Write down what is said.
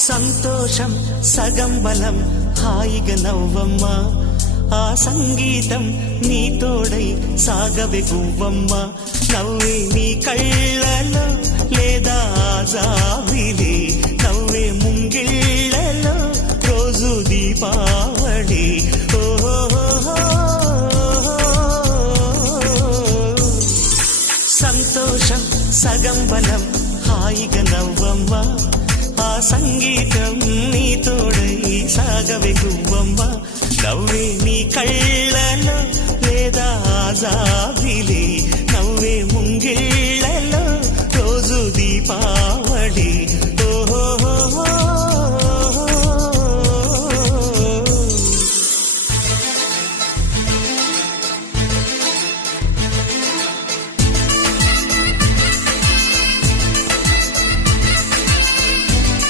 సంతోషం సగం బలం హాయిగా నవ్వమ్మ ఆ సంగీతం నీ తోడై సాగవే గువ్వమ్మ నవ్వే నీ కళ్ళలో లేదా జాబిలి నవ్వే ముంగిళ్ళలో రోజు దీపావళి సంతోషం సగం బలం హాయిగా నవ్వమ్మ ఆ సంగీతం నీ తోడై సాగవే గువ్వమ్మ నవ్వే నీ కళ్ళలో లేదా జాబిలి